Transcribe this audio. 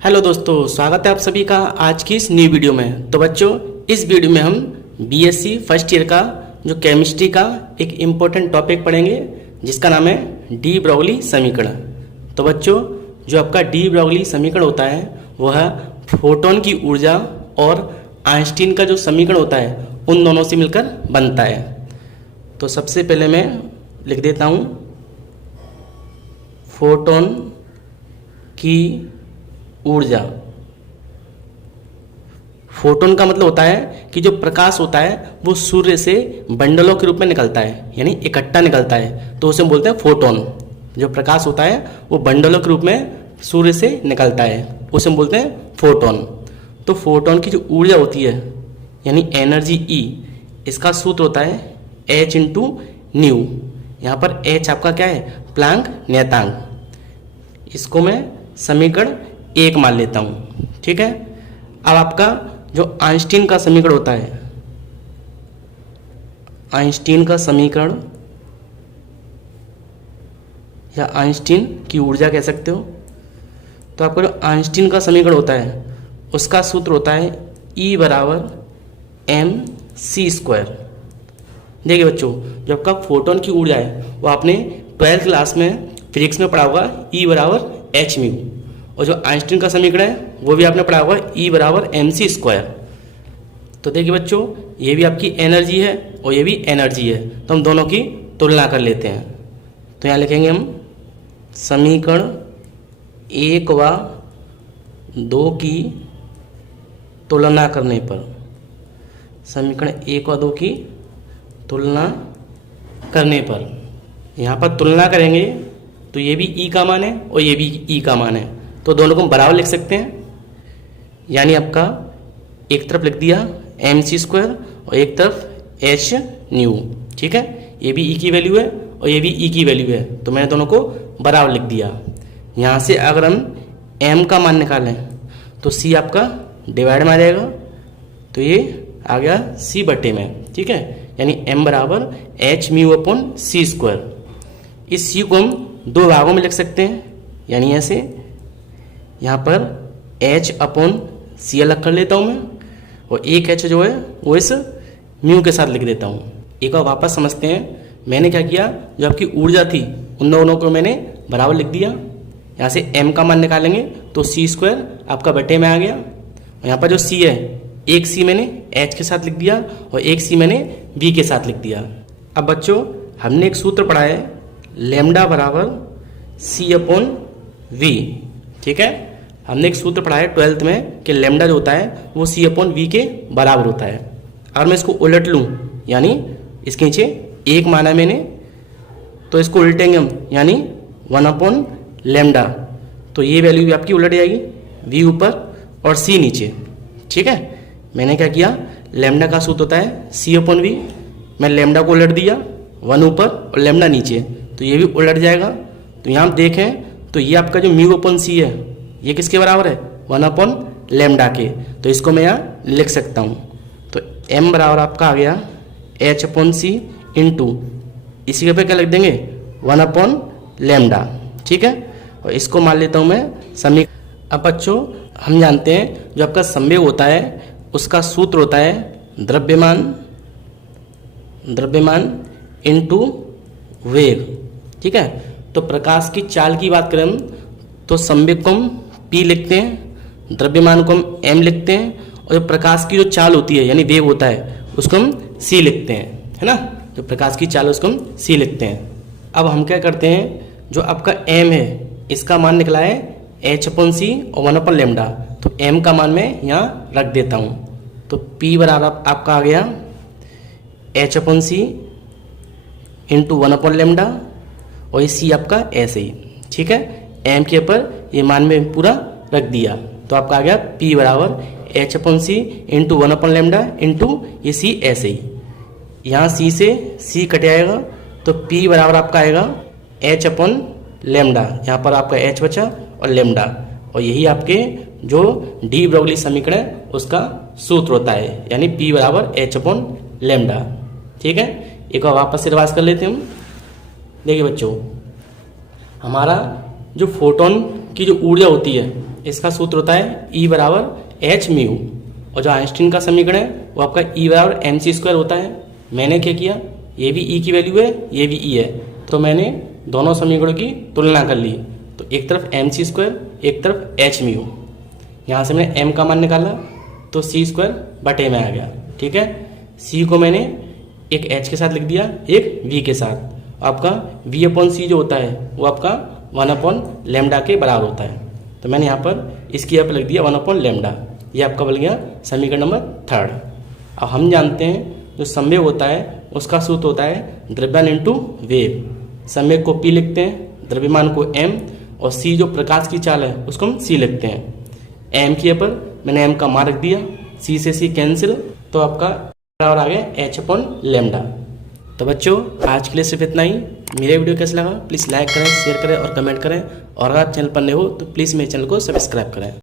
Hello दोस्तों, स्वागत है आप सभी का आज की इस न्यू वीडियो में। तो बच्चों, इस वीडियो में हम बीएससी फर्स्ट ईयर का जो केमिस्ट्री का एक इम्पोर्टेंट टॉपिक पढ़ेंगे जिसका नाम है डी ब्रॉगली समीकरण। तो बच्चों, जो आपका डी ब्रॉगली समीकरण होता है वह फोटोन की ऊर्जा और आइंस्टीन का जो समीकरण होता है उन दोनों से मिलकर बनता है। तो सबसे पहले मैं लिख देता हूँ फोटोन की ऊर्जा। फोटोन का मतलब होता है कि जो प्रकाश होता है वो सूर्य से बंडलों के रूप में निकलता है, यानी इकट्ठा निकलता है, तो उसे हम बोलते हैं फोटोन। जो प्रकाश होता है वो बंडलों के रूप में सूर्य से निकलता है, उसे हम बोलते हैं फोटोन। तो फोटोन की जो ऊर्जा होती है यानी एनर्जी ई, इसका सूत्र होता है H इंटू न्यू। यहाँ पर H आपका क्या है, प्लैंक नियतांक। इसको मैं समीकरण 1 मान लेता हूँ, ठीक है। अब आपका जो आइंस्टीन का समीकरण होता है, आइंस्टीन का समीकरण या आइंस्टीन की ऊर्जा कह सकते हो। तो आपका जो आइंस्टीन का समीकरण होता है उसका सूत्र होता है E बराबर mc²। देखिए बच्चों, जो आपका फोटोन की ऊर्जा है वो आपने 12th क्लास में फिजिक्स में पढ़ा होगा, E बराबर h म्यू। और जो आइंस्टीन का समीकरण है वो भी आपने पढ़ा होगा, E बराबर mc²। तो देखिए बच्चों, ये भी आपकी एनर्जी है और ये भी एनर्जी है, तो हम दोनों की तुलना कर लेते हैं। तो यहाँ लिखेंगे हम समीकरण 1 व 2 की तुलना करने पर, समीकरण 1 व 2 की तुलना करने पर यहाँ पर तुलना करेंगे तो ये भी E का मान है और ये भी E का मान है, तो दोनों को हम बराबर लिख सकते हैं। यानी आपका एक तरफ लिख दिया mc² और एक तरफ h न्यू, ठीक है। ये भी E की वैल्यू है और ये भी E की वैल्यू है, तो मैंने दोनों को बराबर लिख दिया। यहाँ से अगर हम m का मान निकालें तो c आपका डिवाइड में आ जाएगा, तो ये आ गया c बटे में, ठीक है। यानी m बराबर h म्यू अपॉन c²। इस c को हम दो भागों में लिख सकते हैं, यानी ऐसे यहाँ पर h अपॉन c अलग कर लेता हूँ मैं, और एक h जो है वो इस म्यू के साथ लिख देता हूँ। एक बार वापस समझते हैं मैंने क्या किया। जो आपकी ऊर्जा थी उन दोनों को मैंने बराबर लिख दिया। यहाँ से m का मान निकालेंगे तो c² आपका बटे में आ गया, और यहाँ पर जो c है एक c मैंने h के साथ लिख दिया और एक c मैंने v के साथ लिख दिया। अब बच्चों, हमने एक सूत्र पढ़ा है लैम्डा बराबर c अपॉन v, ठीक है। हमने एक सूत्र पढ़ा है 12th में कि लैम्डा जो होता है वो c अपॉन v के बराबर होता है। अगर मैं इसको उलट लूँ, यानी इसके नीचे 1 माना मैंने, तो इसको उल्टेंगे हम, यानी 1 अपॉन लैम्डा, तो ये वैल्यू भी आपकी उलट जाएगी, v ऊपर और c नीचे, ठीक है। मैंने क्या किया, लैम्डा का सूत्र होता है c अपॉन v, मैं लैम्डा को उलट दिया, 1 ऊपर और लैम्डा नीचे, तो ये भी उलट जाएगा। तो यहाँ देखें तो ये आपका जो म्यू अपॉन c है ये किसके बराबर है, 1 अपॉन लैम्डा के, तो इसको मैं यहाँ लिख सकता हूँ। तो m बराबर आपका आ गया h अपॉन c इंटू, इसी के पे क्या लिख देंगे 1 अपॉन लैम्डा, ठीक है। और इसको मान लेता हूँ मैं समीकरण। अब बच्चों, हम जानते हैं जो आपका संवेग होता है उसका सूत्र होता है द्रव्यमान इंटू वेग, ठीक है। तो प्रकाश की चाल की बात करें तो संवेग को हम p लिखते हैं, द्रव्यमान को हम m लिखते हैं, और जो प्रकाश की जो चाल होती है यानी वेग होता है उसको हम c लिखते हैं, है ना। जो प्रकाश की चाल है उसको हम c लिखते हैं। अब हम क्या करते हैं, जो आपका m है इसका मान निकला है h अपॉन c और 1 अपॉन लैम्डा, तो m का मान मैं यहाँ रख देता हूँ। तो p बराबर आपका आ गया h upon c into 1 upon lambda, और ये c आपका ऐसे ही, ठीक है। m के ऊपर ये मान में पूरा रख दिया, तो आपका आ गया p बराबर h upon c into 1 upon lambda into ये c ऐसे ही। यहाँ c से c कट जाएगा, तो p बराबर आपका आएगा h अपॉन लैम्डा, यहाँ पर आपका h बचा और लैम्डा, और यही आपके जो डी ब्रॉगली समीकरण है उसका सूत्र होता है, यानी p बराबर h अपॉन लैम्डा, ठीक है। एक बार वापस से रिवाइज कर लेते हैं हम। देखिए बच्चों, हमारा जो फोटोन की जो ऊर्जा होती है इसका सूत्र होता है ई बराबर एच म्यू, और जो आइंस्टीन का समीकरण है वो आपका ई बराबर एम सी स्क्वायर होता है। मैंने क्या किया, ये भी ई की वैल्यू है, ये भी ई है, तो मैंने दोनों समीकरणों की तुलना कर ली। तो एक तरफ एम सी स्क्वायर, एक तरफ एच म्यू। यहाँ से मैंने एम का मान निकाला तो सी स्क्वायर बटे में आ गया। ठीक है, सी को मैंने एक एच के साथ लिख दिया, एक वी के साथ। आपका वी अपॉन सी जो होता है वो आपका 1/λ के बराबर होता है। तो मैंने यहाँ पर इसकी यहाँ पर लिख दिया 1/λ। ये आपका बन गया समीकरण नंबर 3। अब हम जानते हैं जो संवेग होता है उसका सूत्र होता है द्रव्यमान इंटू वेग। संवेग को P लिखते हैं, द्रव्यमान को M, और C जो प्रकाश की चाल है उसको हम C लिखते हैं। M के पर मैंने M का मान रख दिया, C से C कैंसिल, तो आपका बराबर आ गया h/λ। तो बच्चों आज के लिए सिर्फ इतना ही। मेरा वीडियो कैसा लगा प्लीज़ लाइक करें, शेयर करें और कमेंट करें, और अगर आप चैनल पर नए हो तो प्लीज़ मेरे चैनल को सब्सक्राइब करें।